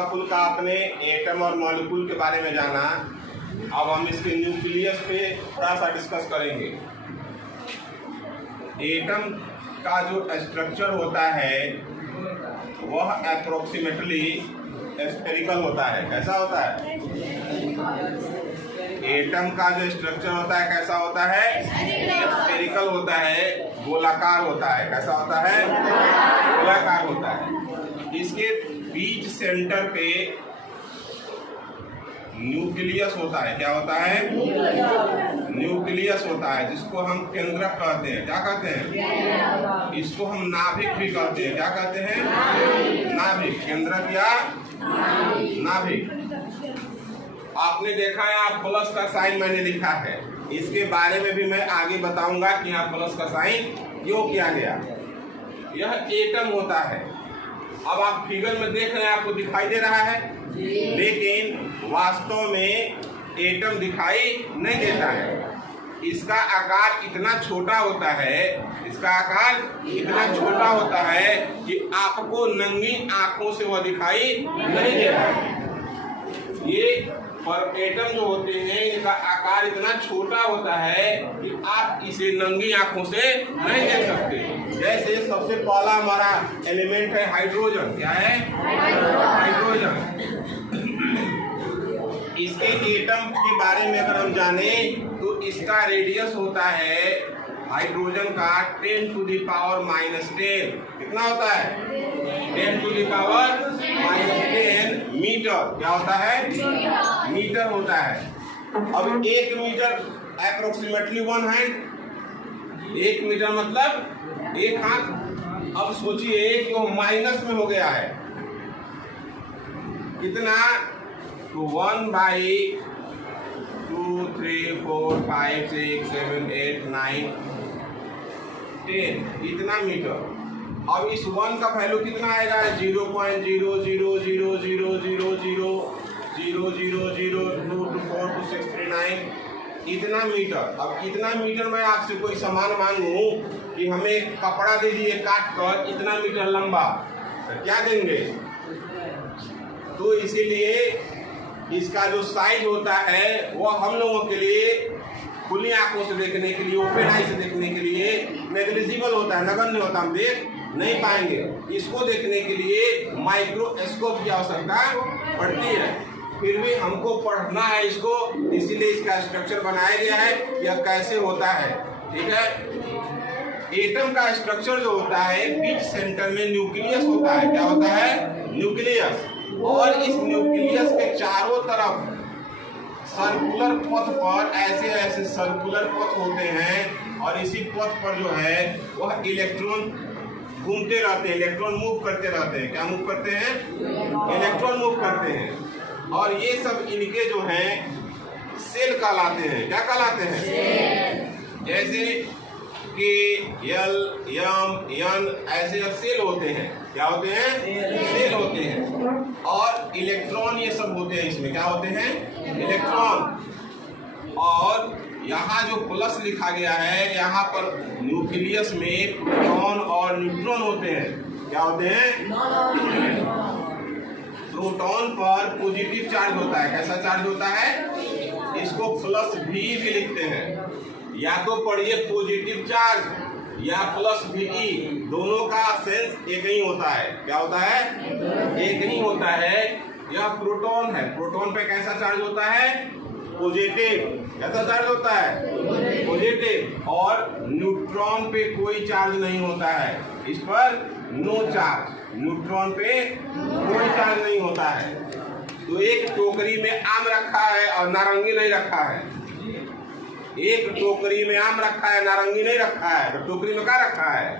Full का आपने atom और मॉलिक्यूल के बारे में जाना। अब हम इसके न्यूक्लियस पे थोड़ा सा डिस्कस करेंगे। एटम का जो स्ट्रक्चर होता है वह अप्रोक्सीमेटली स्फेरिकल होता है। कैसा होता है? एटम का जो स्ट्रक्चर होता है कैसा होता है? स्फेरिकल होता है, गोलाकार होता है। कैसा होता है? गोलाकार होता है। इसके बीच सेंटर पे न्यूक्लियस होता है। क्या होता है? न्यूक्लियस होता है, जिसको हम केंद्रक कहते हैं। क्या कहते हैं? इसको हम नाभिक भी कहते हैं। क्या कहते हैं? नाभिक, केंद्रक या नाभिक। आपने देखा है, आप प्लस का साइन मैंने लिखा है। इसके बारे में भी मैं आगे बताऊंगा कि यहाँ प्लस का साइन क्यों किया गया। यह एटम होता है। अब आप फिगर में देख रहे हैं, आपको दिखाई दे रहा है, लेकिन वास्तव में एटम दिखाई नहीं देता है। इसका आकार इतना छोटा होता है, इसका आकार इतना छोटा होता है कि आपको नंगी आंखों से वह दिखाई नहीं देता है। ये पर एटम जो होते हैं, इनका आकार इतना छोटा होता है कि आप इसे नंगी आंखों से नहीं देख सकते। जैसे सबसे पहला हमारा एलिमेंट है हाइड्रोजन। क्या है? हाइड्रोजन। इसके एटम के बारे में अगर हम जाने तो इसका रेडियस होता है हाइड्रोजन का 10⁻⁻10। कितना होता है? 10⁻⁻10 मीटर। क्या होता है? मीटर होता है। अब 1 मीटर अप्रोक्सीमेटली 1 हैंड। 1 मीटर मतलब 1 हाथ। अब सोचिए कि वो माइनस में हो गया है। कितना? तो 1/2, 3, 4, 5, 6, 7, 8, 9, 10 इतना मीटर। अब इस 1 का वैल्यू कितना आएगा? 0.0000000000002242639 इतना मीटर। अब इतना मीटर मैं आपसे कोई सामान मांगूं कि हमें कपड़ा दे दिए काट कर इतना मीटर लंबा, तो क्या देंगे? तो इसीलिए इसका जो साइज होता है वह हम लोगों के लिए खुली आंखों से देखने के लिए, ओपन आई से देखने के लिए नेग्लिजिबल होता है, नगण्य होता है। हम देख नहीं पाएंगे। इसको देखने के लिए माइक्रोस्कोप की आवश्यकता पड़ती है। फिर भी हमको पढ़ना है इसको, इसीलिए इसका स्ट्रक्चर बनाया गया है यह कैसे होता है। ठीक है। एटम का स्ट्रक्चर जो होता है, बीच सेंटर में न्यूक्लियस होता है। क्या होता है? न्यूक्लियस। और इस न्यूक्लियस के चारों तरफ सर्कुलर पथ पर ऐसे सर्कुलर पथ होते हैं, और इसी पथ पर जो है वह इलेक्ट्रॉन घूमते रहते हैं, इलेक्ट्रॉन मूव करते रहते हैं। क्या मूव करते हैं? इलेक्ट्रॉन मूव करते हैं। और ये सब इनके जो हैं सेल कहलाते हैं। क्या कहलाते हैं? जैसे कि L, M, N ऐसे सेल होते हैं। क्या होते हैं? सेल होते हैं। और इलेक्ट्रॉन ये सब होते हैं। इसमें क्या होते हैं? इलेक्ट्रॉन। और यहाँ जो प्लस लिखा गया है, यहाँ पर न्यूक्लियस में प्रोटॉन और न्यूट्रॉन होते हैं। क्या होते हैं? प्रोटॉन पर पॉजिटिव चार्ज होता है। कैसा चार्ज होता है? इसको प्लस भी लिखते हैं। या तो पढ़िए पॉजिटिव चार्ज या प्लस VE, दोनों का सेंस एक ही होता है। क्या होता है? एक ही होता है। यह प्रोटॉन है। प्रोटॉन पे कैसा चार्ज होता है? पॉजिटिव। कैसा चार्ज होता है? पॉजिटिव। और न्यूट्रॉन पे कोई चार्ज नहीं होता है। इस पर नो चार्ज। न्यूट्रॉन पे कोई चार्ज नहीं होता है। तो एक टोकरी में आम रखा है और नारंगी नहीं रखा है। एक टोकरी में आम रखा है, नारंगी नहीं रखा है। तो टोकरी में क्या रखा है?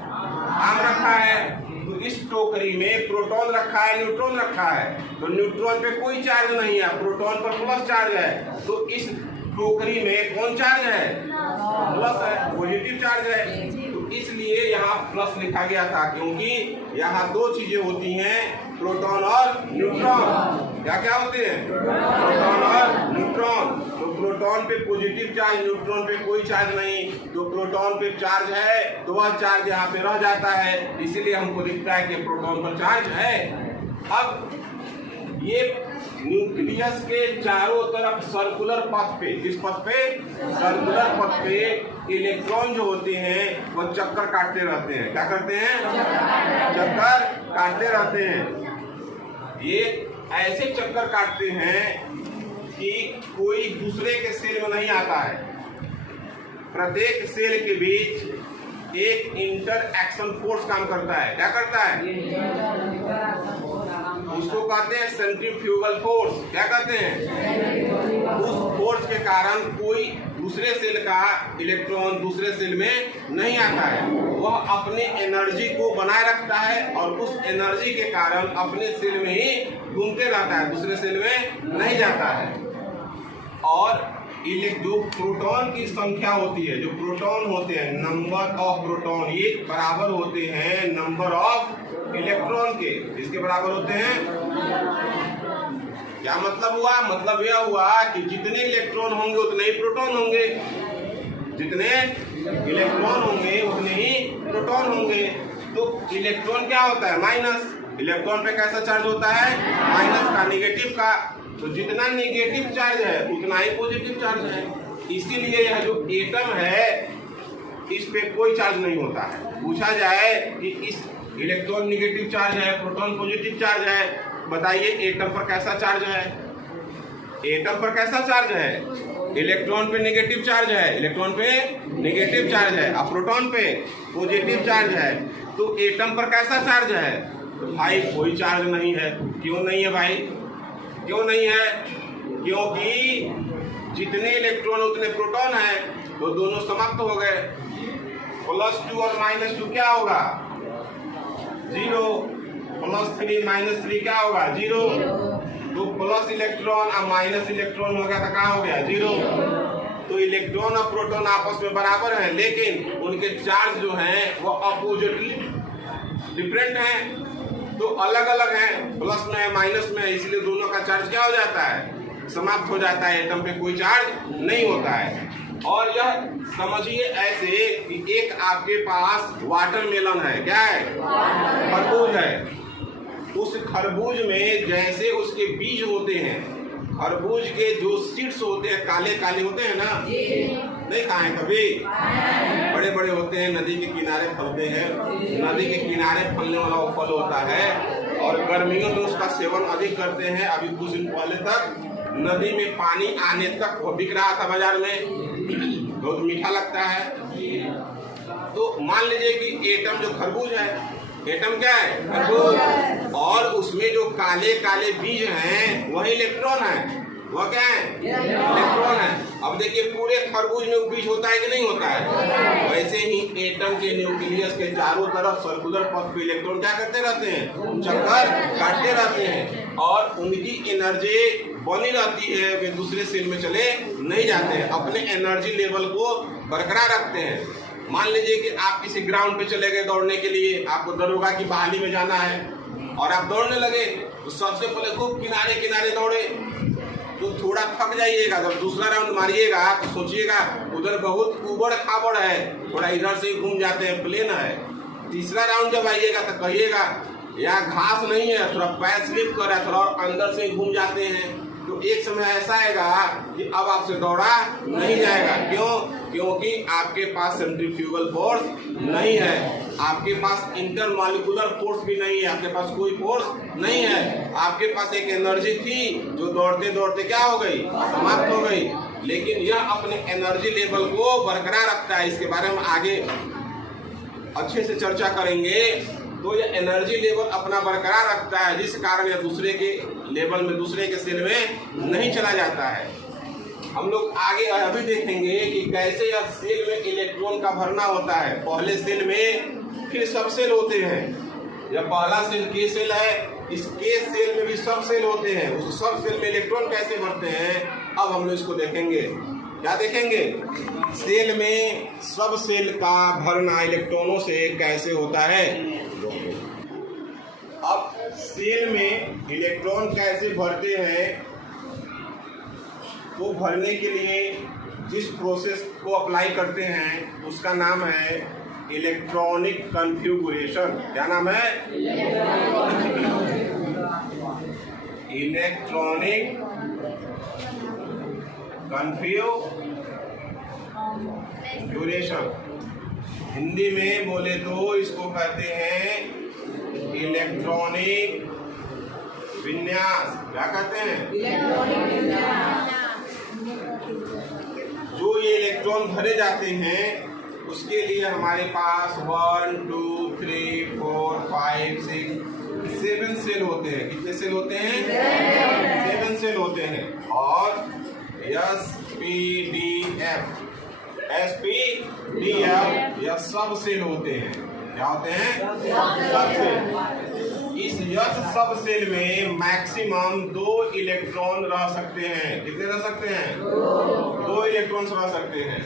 आम रखा है। तो इस टोकरी में प्रोटॉन रखा है, न्यूट्रॉन रखा है। तो न्यूट्रॉन पे कोई चार्ज नहीं है, प्रोटॉन पर प्लस चार्ज है। तो इस टोकरी में कौन चार्ज है? प्लस है, पॉजिटिव चार्ज है। तो इसलिए यहाँ प्लस लिखा गया था, क्योंकि यहाँ दो चीजें होती हैं, प्रोटॉन और न्यूट्रॉन। क्या क्या होते हैं? प्रोटॉन और न्यूट्रॉन। तो प्रोटॉन पे पॉजिटिव चार्ज, न्यूट्रॉन पे कोई चार्ज नहीं। तो प्रोटॉन पे चार्ज है तो वह चार्ज यहाँ पे रह जाता है, इसीलिए हमको दिखता है कि प्रोटॉन पर चार्ज है। अब ये न्यूक्लियस के चारों तरफ सर्कुलर पथ पे, किस पथ पे? सर्कुलर पथ पे इलेक्ट्रॉन जो होते हैं वो चक्कर काटते रहते हैं। क्या करते हैं? चक्कर काटते रहते हैं। ये ऐसे चक्कर काटते हैं कि कोई दूसरे के सेल में नहीं आता है। प्रत्येक सेल के बीच एक इंटरएक्शन फोर्स काम करता है। क्या करता है? उसको कहते हैं सेंट्रीफ्यूगल फोर्स। क्या कहते हैं? उस फोर्स के कारण कोई दूसरे सेल का इलेक्ट्रॉन दूसरे सेल में नहीं आता है। वह अपने एनर्जी को बनाए रखता है और उस एनर्जी के कारण अपने सेल में ही घूमते रहता है, दूसरे सेल में नहीं जाता है। और जो प्रोटॉन की संख्या होती है, जो प्रोटॉन होते हैं, नंबर ऑफ प्रोटॉन, ये बराबर होते हैं नंबर ऑफ इलेक्ट्रॉन के। इसके बराबर होते हैं। क्या मतलब हुआ? मतलब यह हुआ कि जितने इलेक्ट्रॉन होंगे उतने ही प्रोटॉन होंगे, जितने इलेक्ट्रॉन होंगे उतने ही प्रोटॉन होंगे। तो इलेक्ट्रॉन क्या होता है? माइनस। इलेक्ट्रॉन पे कैसा चार्ज होता है? माइनस का, निगेटिव का। तो जितना निगेटिव चार्ज है उतना ही पॉजिटिव चार्ज है। इसीलिए यह जो एटम है इस पे कोई चार्ज नहीं होता है। पूछा जाए कि इस इलेक्ट्रॉन निगेटिव चार्ज है, प्रोटॉन पॉजिटिव चार्ज है, बताइए एटम पर कैसा चार्ज है? एटम पर कैसा चार्ज है? इलेक्ट्रॉन पे नेगेटिव चार्ज है, इलेक्ट्रॉन पे नेगेटिव चार्ज है, और प्रोटॉन पे पॉजिटिव चार्ज है। तो एटम पर कैसा चार्ज है? तो भाई कोई चार्ज नहीं है। क्यों नहीं है भाई? क्यों नहीं है? क्योंकि जितने इलेक्ट्रॉन उतने प्रोटॉन है, तो दोनों समाप्त हो गए। +2 और -2 क्या होगा? 0। +3 -3 क्या होगा? 0। तो प्लस इलेक्ट्रॉन और माइनस इलेक्ट्रॉन हो गया तो क्या हो गया? 0। तो इलेक्ट्रॉन और प्रोटॉन आपस में बराबर हैं, लेकिन उनके चार्ज जो हैं वो अपोजिटली डिफरेंट हैं। तो अलग अलग हैं, प्लस में है माइनस में है, इसलिए दोनों का चार्ज क्या हो जाता है? समाप्त हो जाता है। एटम पे कोई चार्ज नहीं होता है। और यह समझिए ऐसे कि एक आपके पास वाटरमेलन है। क्या है? खरबूज है। उस खरबूज में जैसे उसके बीज होते हैं, खरबूज के जो सीड्स होते हैं काले काले होते हैं ना, नहीं खाए कभी? बड़े बड़े होते हैं, नदी के किनारे फलते हैं। नदी के किनारे फलने वाला वो फल होता है और गर्मियों में उसका सेवन अधिक करते हैं। अभी कुछ दिन पहले तक नदी में पानी आने तक वो बिक रहा था बाजार में, बहुत मीठा लगता है। तो मान लीजिए कि एटम जो खरबूज है, एटम क्या है? खरबूज। और उसमें जो काले काले बीज हैं वही इलेक्ट्रॉन है। वह क्या है? इलेक्ट्रॉन है। अब देखिए पूरे खरबूज में बीज होता है कि नहीं होता है? वैसे ही एटम के न्यूक्लियस के चारों तरफ सर्कुलर पथ पे इलेक्ट्रॉन क्या करते रहते हैं? चक्कर काटते रहते हैं और उनकी एनर्जी बनी रहती है, वे दूसरे सेल में चले नहीं जाते हैं, अपने एनर्जी लेवल को बरकरार रखते हैं। मान लीजिए कि आप किसी ग्राउंड पे चले गए दौड़ने के लिए, आपको दरोगा की बहाली में जाना है और आप दौड़ने लगे, तो सबसे पहले खूब किनारे किनारे दौड़े, तो थोड़ा थक जाइएगा। जब दूसरा राउंड मारिएगा तो सोचिएगा उधर बहुत उबड़ खाबड़ है, थोड़ा इधर से घूम जाते हैं, प्लेन है। तीसरा राउंड जब आइएगा तो कहिएगा यहाँ घास नहीं है, थोड़ा पैर स्लिप कर रहा है, थोड़ा और अंदर से घूम जाते हैं। तो एक समय ऐसा आएगा कि अब आपसे दौड़ा नहीं जाएगा। क्यों? क्योंकि आपके पास सेंट्रीफ्यूगल फोर्स नहीं है, आपके पास इंटरमॉलिक्यूलर फोर्स भी नहीं है, आपके पास कोई फोर्स नहीं है। आपके पास एक एनर्जी थी जो दौड़ते दौड़ते क्या हो गई? समाप्त हो गई। लेकिन यह अपने एनर्जी लेवल को बरकरार रखता है। इसके बारे में आगे अच्छे से चर्चा करेंगे। तो यह एनर्जी लेवल अपना बरकरार रखता है, जिस कारण यह दूसरे के लेवल में, दूसरे के सेल में नहीं चला जाता है। हम लोग आगे अभी देखेंगे कि कैसे यह सेल में इलेक्ट्रॉन का भरना होता है। पहले सेल में फिर सब सेल होते हैं। यह पहला सेल के सेल है, इस के सेल में भी सब सेल होते हैं। उस सब सेल में इलेक्ट्रॉन कैसे भरते हैं अब हम लोग इसको देखेंगे। क्या देखेंगे? सेल में सब सेल का भरना इलेक्ट्रॉनों से कैसे होता है। अब सेल में इलेक्ट्रॉन कैसे भरते हैं, तो भरने के लिए जिस प्रोसेस को अप्लाई करते हैं उसका नाम है इलेक्ट्रॉनिक कन्फिगुरेशन। क्या नाम है? इलेक्ट्रॉनिक कन्फिग्यूरेशन। हिंदी में बोले तो इसको कहते हैं इलेक्ट्रॉनिक विन्यास। क्या कहते हैं? जो ये इलेक्ट्रॉन भरे जाते हैं उसके लिए हमारे पास 1 2 3 4 5 6 7 सेल होते हैं। कितने सेल होते हैं? 7 सेल होते हैं। और SPDF यह सब सेल होते हैं। क्या होते हैं? सब सेल। इस यस सब सेल में मैक्सिमम 2 इलेक्ट्रॉन रह सकते हैं। कितने रह सकते हैं? 2 इलेक्ट्रॉन्स रह सकते हैं।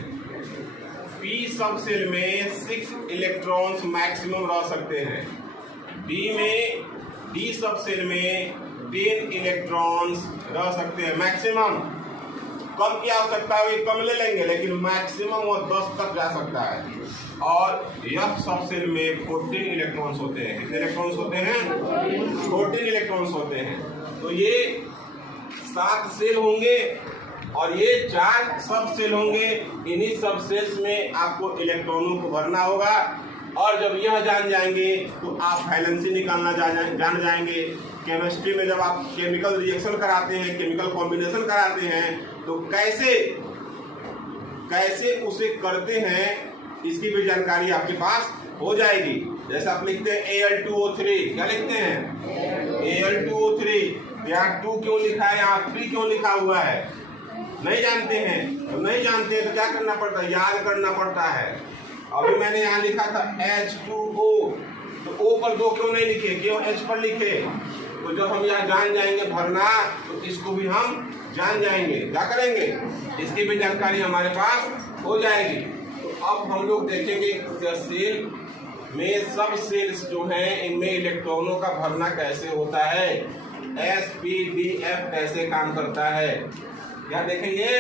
पी सब सेल में 6 इलेक्ट्रॉन्स मैक्सिमम रह सकते हैं। डी सब सेल में 10 इलेक्ट्रॉन्स रह सकते हैं मैक्सिमम। कम की आवश्यकता है कम ले लेंगे, लेकिन मैक्सिमम वो 10 तक जा सकता है। और यह सब सेल में 14 इलेक्ट्रॉन्स होते हैं। कितने इलेक्ट्रॉन्स होते हैं? 14 इलेक्ट्रॉन्स होते हैं। तो ये 7 सेल होंगे और ये 4 सब सेल होंगे। इन्हीं सब सेल्स में आपको इलेक्ट्रॉनों को भरना होगा। और जब यह जान जाएंगे तो आप वैलेंसी निकालना जान जाएंगे। केमिस्ट्री में जब आप केमिकल रिएक्शन कराते हैं, केमिकल कॉम्बिनेशन कराते हैं, तो कैसे उसे करते हैं इसकी भी जानकारी आपके पास हो जाएगी। जैसे आप लिखते हैं Al2O3, क्या लिखते हैं? Al2O3। यहाँ 2 क्यों लिखा है, यहाँ 3 क्यों लिखा हुआ है? नहीं जानते हैं। तो नहीं जानते हैं तो क्या करना पड़ता है? याद करना पड़ता है। अभी मैंने यहाँ लिखा था H2O, तो O पर 2 क्यों नहीं लिखे, क्यों H पर लिखे? तो जब हम यहाँ जान जाएंगे भरना, तो इसको भी हम जान जाएंगे। क्या करेंगे? इसकी भी जानकारी हमारे पास हो जाएगी। तो अब हम लोग देखेंगे सेल में सब सेल्स जो हैं इनमें इलेक्ट्रॉनों का भरना कैसे होता है, SPDF कैसे काम करता है, क्या देखेंगे।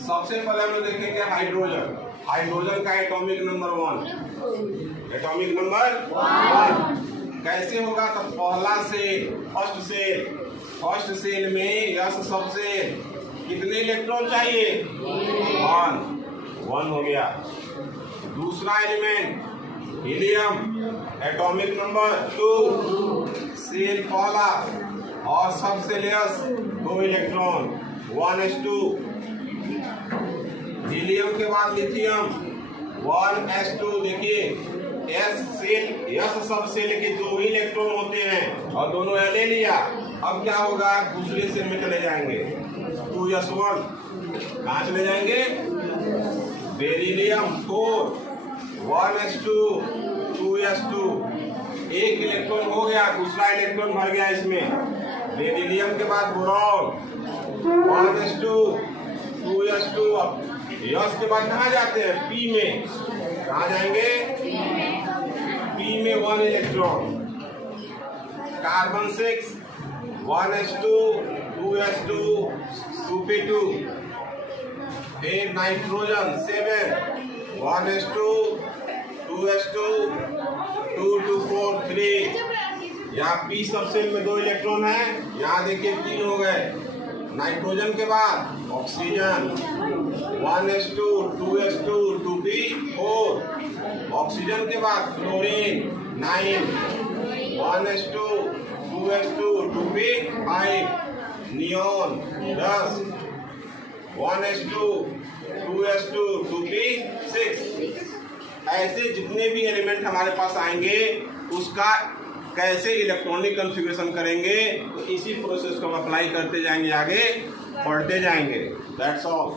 सबसे पहले हम लोग देखेंगे हाइड्रोजन का एटॉमिक नंबर 1। एटॉमिक नंबर 1 कैसे होगा? तो पहला सेल, फर्स्ट सेल में यस सबसे कितने इलेक्ट्रॉन चाहिए? 1 हो गया। दूसरा element helium, atomic number 2, shell पहला और सबसे यस 2 इलेक्ट्रॉन 1s2। हीलियम के बाद लिथियम 1s2। देखिए यस सब सेल के 2 ही इलेक्ट्रॉन होते हैं और दोनों ले लिया। अब क्या होगा? दूसरे सेल में चले जाएंगे 2s1। कहाँ चले जाएंगे? Beryllium 4 1s2 2s2। एक इलेक्ट्रॉन हो गया, दूसरा इलेक्ट्रॉन भर गया इसमें। बेरिलियम के बाद बोरॉन 1s2 2s2। यस के बाद कहाँ जाते हैं? पी में। कहाँ जाएंगे? पी में 1 electron. Carbon 6 1s2 2s2 2p2। फिर नाइट्रोजन 7 1s2 2s2 2 2 4 3। यहाँ पी सब सेल में 2 इलेक्ट्रॉन है। यहाँ देखिए 3 हो गए। नाइट्रोजन के बाद oxygen 1s2 2s2 2p4। Oxygen के बाद chlorine 9 1s2 2s2 2p5। Neon 10 1s2 2s2 2p6। ऐसे जितने भी एलिमेंट हमारे पास आएंगे उसका कैसे इलेक्ट्रॉनिक कॉन्फ़िगरेशन करेंगे, तो इसी प्रोसेस को हम अप्लाई करते जाएंगे, आगे बढ़ते जाएंगे। That's all.